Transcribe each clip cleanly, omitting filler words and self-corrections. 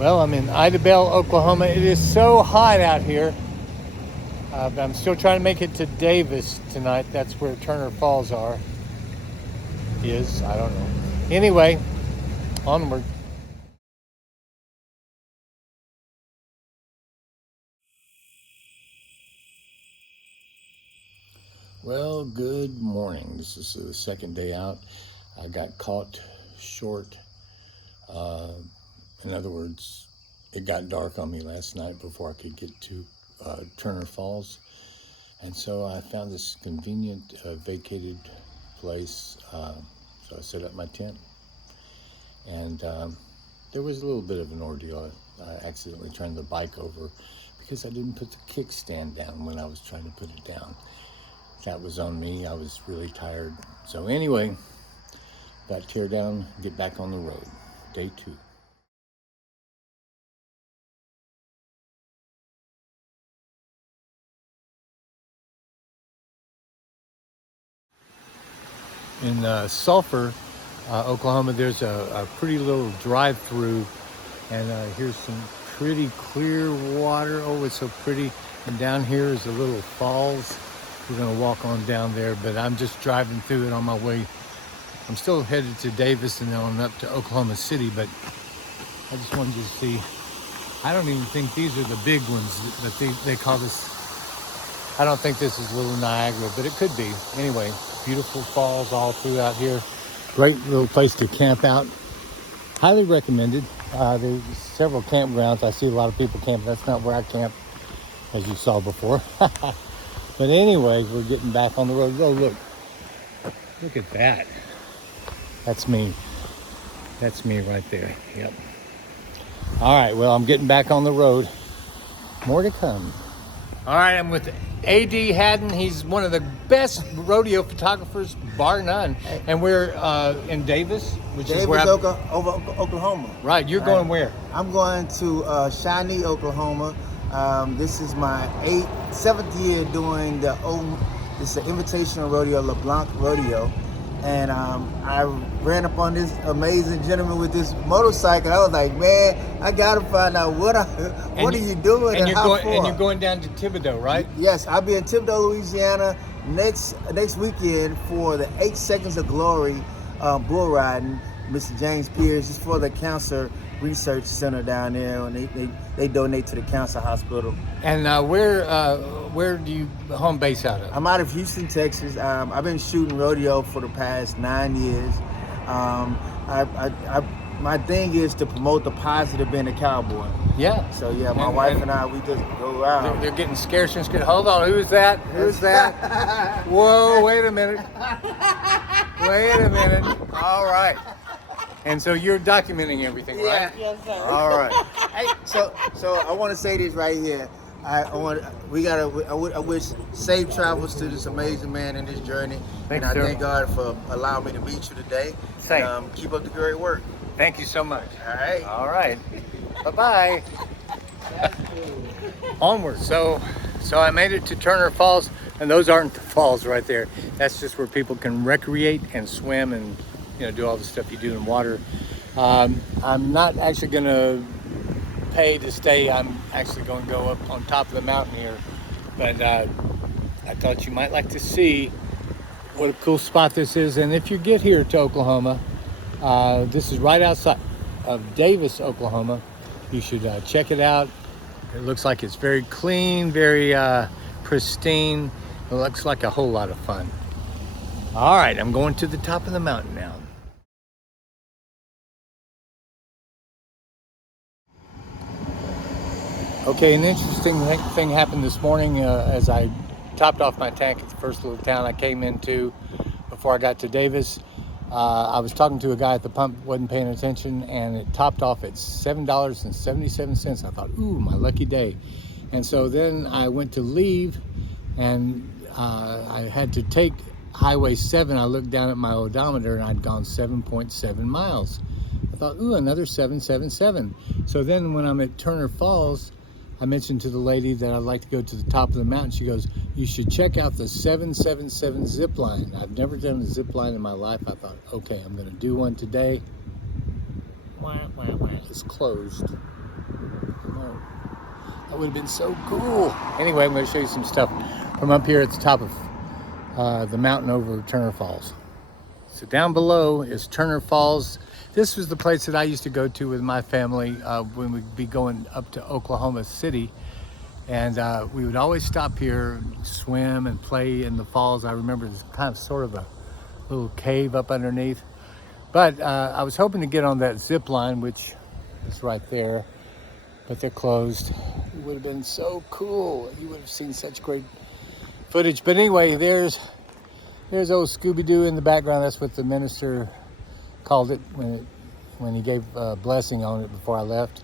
Well, I'm in Idabel, Oklahoma. It is so hot out here. I'm still trying to make it to Davis tonight. That's where Turner Falls I don't know. Anyway, onward. Well, good morning. This is the second day out. I got caught short. In other words, it got dark on me last night before I could get to Turner Falls. And so I found this convenient vacated place. So I set up my tent. And there was a little bit of an ordeal. I accidentally turned the bike over because I didn't put the kickstand down when I was trying to put it down. That was on me. I was really tired. So anyway, got tear down, get back on the road. Day 2. In Sulphur, Oklahoma, there's a pretty little drive-through, and here's some pretty clear water. Oh, it's so pretty. And down here is a little falls. We're gonna walk on down there, but I'm just driving through it on my way. I'm still headed to Davis and then on up to Oklahoma City, but I just wanted you to see. I don't even think these are the big ones that they call this. I don't think this is Little Niagara, but it could be. Anyway, beautiful falls all throughout here. Great little place to camp out. Highly recommended. There's several campgrounds. I see a lot of people camping. That's not where I camp, as you saw before. But anyway, we're getting back on the road. Oh, look at that. That's me. That's me right there. Yep. All right, well, I'm getting back on the road. More to come. All right, I'm with A.D. Haddon. He's one of the best rodeo photographers, bar none. And we're in Davis, which is where Oklahoma. Right, you're going where? I'm going to Shawnee, Oklahoma. This is my 7th year doing this is the Invitational Rodeo, LeBlanc Rodeo. And I ran up on this amazing gentleman with this motorcycle. I was like, man, I gotta find out what are you doing and how far? And you're going down to Thibodaux, right? Yes, I'll be in Thibodaux, Louisiana next weekend for the 8 Seconds of Glory bull riding. Mr. James Pierce is for the Cancer Research Center down there, and they donate to the Cancer Hospital. And where do you home base out of? I'm out of Houston, Texas. I've been shooting rodeo for the past 9 years. My thing is to promote the positive being a cowboy. Yeah. So yeah, my wife and I, we just go around. They're getting scarce and scarce. Hold on, who's that? Who's that? Whoa, wait a minute. Wait a minute. All right. And so you're documenting everything, right? Yes, sir. All right. Hey, so I want to say this right here. I wish safe travels to this amazing man in this journey. Thanks, and I sir. thank God for allowing me to meet you today. Same. Keep up the great work. Thank you so much. All right. All right. Bye-bye. Onward. So I made it to Turner Falls, and those aren't the falls right there. That's just where people can recreate and swim and do all the stuff you do in water. I'm not actually going to pay to stay. I'm actually going to go up on top of the mountain here. But I thought you might like to see what a cool spot this is. And if you get here to Oklahoma, this is right outside of Davis, Oklahoma. You should check it out. It looks like it's very clean, very pristine. It looks like a whole lot of fun. All right, I'm going to the top of the mountain now. Okay, an interesting thing happened this morning as I topped off my tank at the first little town I came into before I got to Davis. I was talking to a guy at the pump, wasn't paying attention, and it topped off at $7.77. I thought, ooh, my lucky day. And so then I went to leave, and I had to take Highway 7. I looked down at my odometer, and I'd gone 7.7 miles. I thought, ooh, another 777. So then when I'm at Turner Falls, I mentioned to the lady that I'd like to go to the top of the mountain. She goes, you should check out the 777 zip line. I've never done a zip line in my life. I thought, okay, I'm gonna do one today. It's closed. That would have been so cool. Anyway, I'm going to show you some stuff from up here at the top of the mountain over Turner Falls. So down below is Turner Falls. This was the place that I used to go to with my family when we'd be going up to Oklahoma City. And we would always stop here, swim and play in the falls. I remember there's kind of sort of a little cave up underneath. But I was hoping to get on that zip line, which is right there, but they're closed. It would have been so cool. You would have seen such great footage. But anyway, there's old Scooby-Doo in the background. That's what the minister called it when he gave a blessing on it before I left.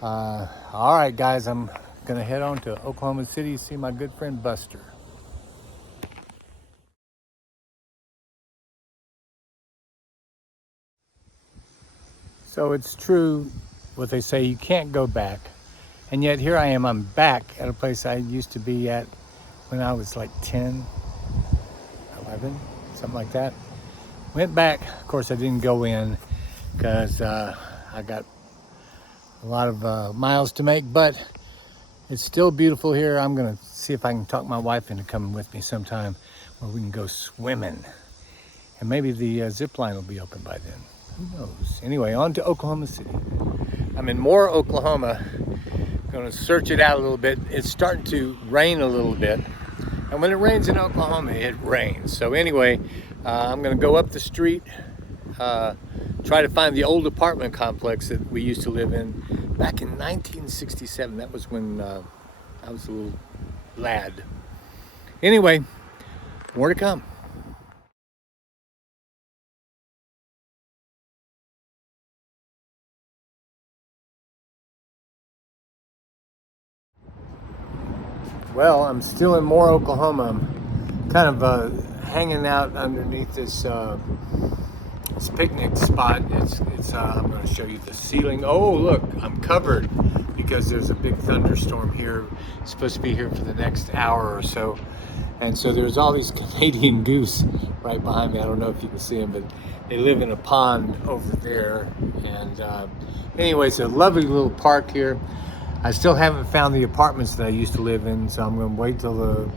All right, guys, I'm gonna head on to Oklahoma City to see my good friend Buster. So it's true what they say, you can't go back. And yet here I am, I'm back at a place I used to be at when I was like 10, 11, something like that. Went back, of course I didn't go in because I got a lot of miles to make, but it's still beautiful here. I'm gonna see if I can talk my wife into coming with me sometime where we can go swimming. And maybe the zip line will be open by then. Who knows? Anyway, on to Oklahoma City. I'm in Moore, Oklahoma. Gonna search it out a little bit. It's starting to rain a little bit. And when it rains in Oklahoma, it rains. So anyway, I'm gonna go up the street, try to find the old apartment complex that we used to live in back in 1967. That was when I was a little lad. Anyway, more to come. Well, I'm still in Moore, Oklahoma. I'm kind of hanging out underneath this picnic spot. I'm going to show you the ceiling. Oh, look, I'm covered because there's a big thunderstorm here. It's supposed to be here for the next hour or so. And so there's all these Canadian goose right behind me. I don't know if you can see them, but they live in a pond over there. And anyway, it's a lovely little park here. I still haven't found the apartments that I used to live in, so I'm going to wait till the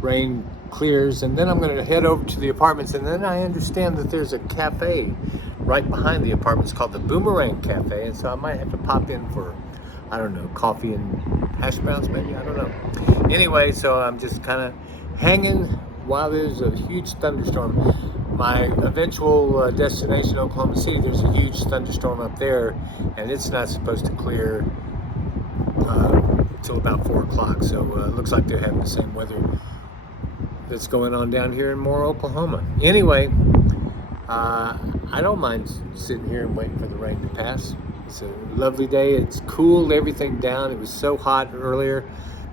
rain clears, and then I'm going to head over to the apartments. And then I understand that there's a cafe right behind the apartments called the Boomerang Cafe, and so I might have to pop in for, I don't know, coffee and hash browns maybe, I don't know. Anyway, so I'm just kind of hanging while there's a huge thunderstorm. My eventual destination, Oklahoma City, there's a huge thunderstorm up there, and it's not supposed to clear till about 4 o'clock. So it looks like they're having the same weather that's going on down here in Moore, Oklahoma. Anyway, I don't mind sitting here and waiting for the rain to pass. It's a lovely day. It's cooled everything down. It was so hot earlier,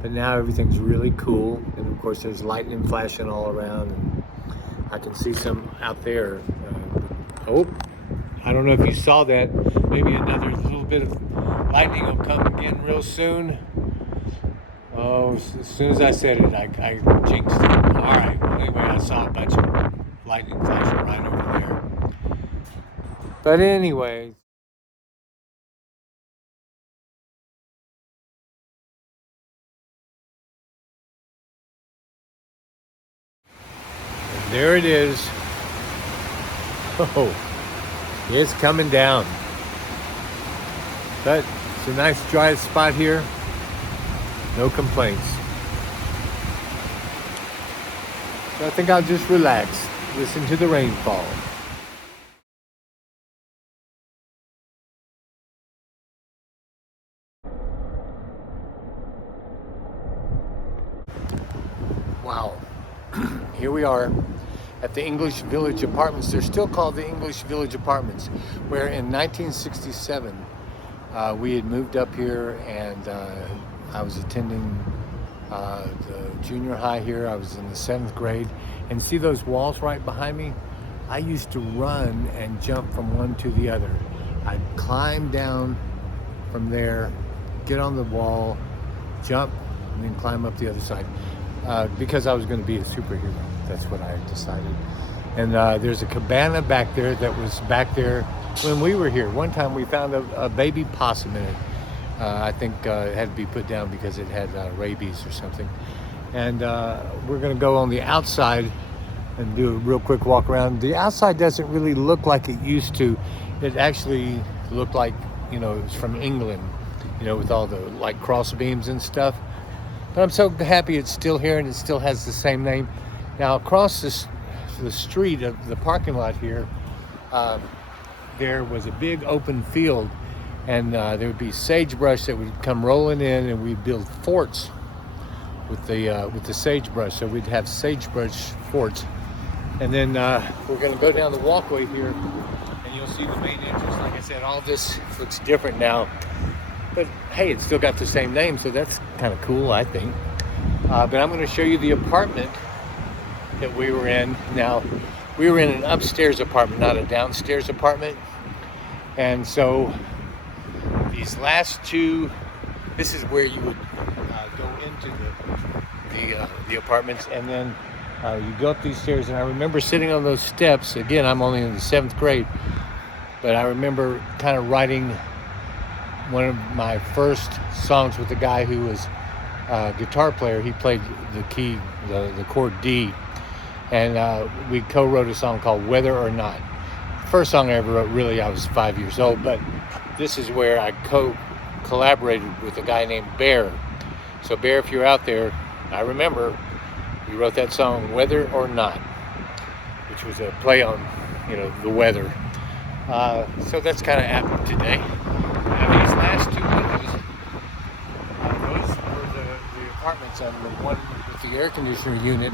but now everything's really cool. And of course, there's lightning flashing all around, and I can see some out there. Oh, I don't know if you saw that. Maybe another little bit of lightning will come again real soon. Oh, as soon as I said it, I jinxed it. All right, well, anyway, I saw a bunch of lightning flashing right over there. But anyway. There it is. Oh, it's coming down. But it's a nice dry spot here. No complaints. So I think I'll just relax, listen to the rainfall. Wow. Here we are at the English Village Apartments. They're still called the English Village Apartments, where in 1967 we had moved up here, and I was attending the junior high here. I was in the 7th grade. And see those walls right behind me? I used to run and jump from one to the other. I'd climb down from there, get on the wall, jump, and then climb up the other side. Because I was going to be a superhero. That's what I decided. And there's a cabana back there that was back there when we were here. One time we found a baby possum in it. I think it had to be put down because it had rabies or something. And we're going to go on the outside and do a real quick walk around. The outside doesn't really look like it used to. It actually looked like, it's from England, with all the like cross beams and stuff. But I'm so happy it's still here and it still has the same name. Now across the street of the parking lot here, there was a big open field, and there would be sagebrush that would come rolling in, and we'd build forts with the sagebrush. So we'd have sagebrush forts. And then we're going to go down the walkway here, and you'll see the main entrance. Like I said, all this looks different now, but hey, it's still got the same name, so that's kind of cool, I think. But I'm going to show you the apartment that we were in. Now, we were in an upstairs apartment, not a downstairs apartment. And so these last two, this is where you would go into the apartments, and then you go up these stairs. And I remember sitting on those steps. Again, I'm only in the 7th grade, but I remember kind of writing one of my first songs with a guy who was a guitar player. He played the key, the chord D, and we co-wrote a song called Whether or Not. First song I ever wrote, really, I was 5 years old, but this is where I collaborated with a guy named Bear. So Bear, if you're out there, I remember we wrote that song Whether or Not, which was a play on, the weather. So that's kind of happened today. Now these last two windows, those were the apartments, and the one with the air conditioner unit,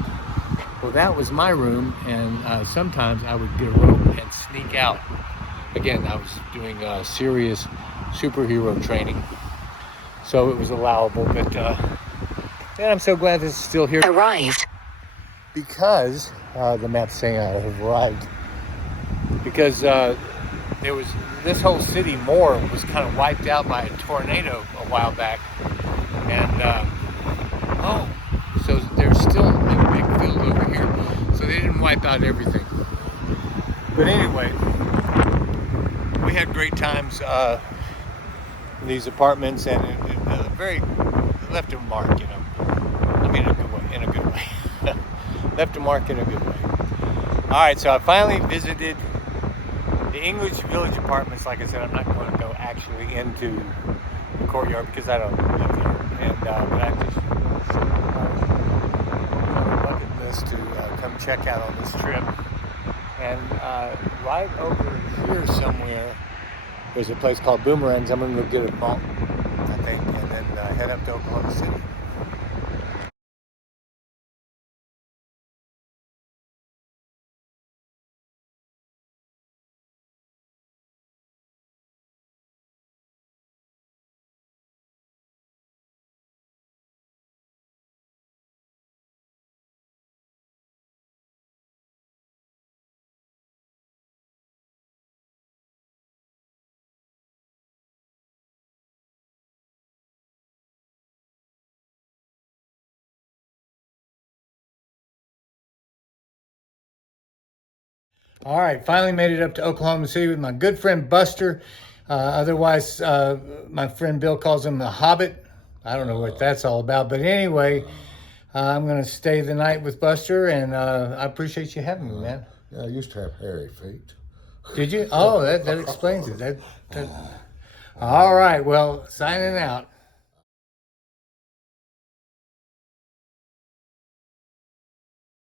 well, that was my room, and sometimes I would get a rope and sneak out. Again, I was doing serious superhero training, so it was allowable. But man, I'm so glad this is still here. Arrived. Because the map's saying I have arrived. Because there was this whole city, Moore, was kind of wiped out by a tornado a while back, and so there's still a big field over here. So they didn't wipe out everything. But anyway, we had great times in these apartments, and it left a mark, I mean, in a good way. Left a mark in a good way. All right, so I finally visited the English Village Apartments. Like I said, I'm not going to go actually into the courtyard because I don't live here, and but I just on a bucket list to come check out on this trip. And right over here somewhere, there's a place called Boomerangs. I'm going to go get a malt, I think, and then head up to Oklahoma City. All right, finally made it up to Oklahoma City with my good friend Buster. Otherwise, my friend Bill calls him the Hobbit. I don't know what that's all about, but anyway, I'm going to stay the night with Buster, and I appreciate you having me, man. Yeah, I used to have hairy feet. Did you? Oh, that explains it. All right, well, signing out.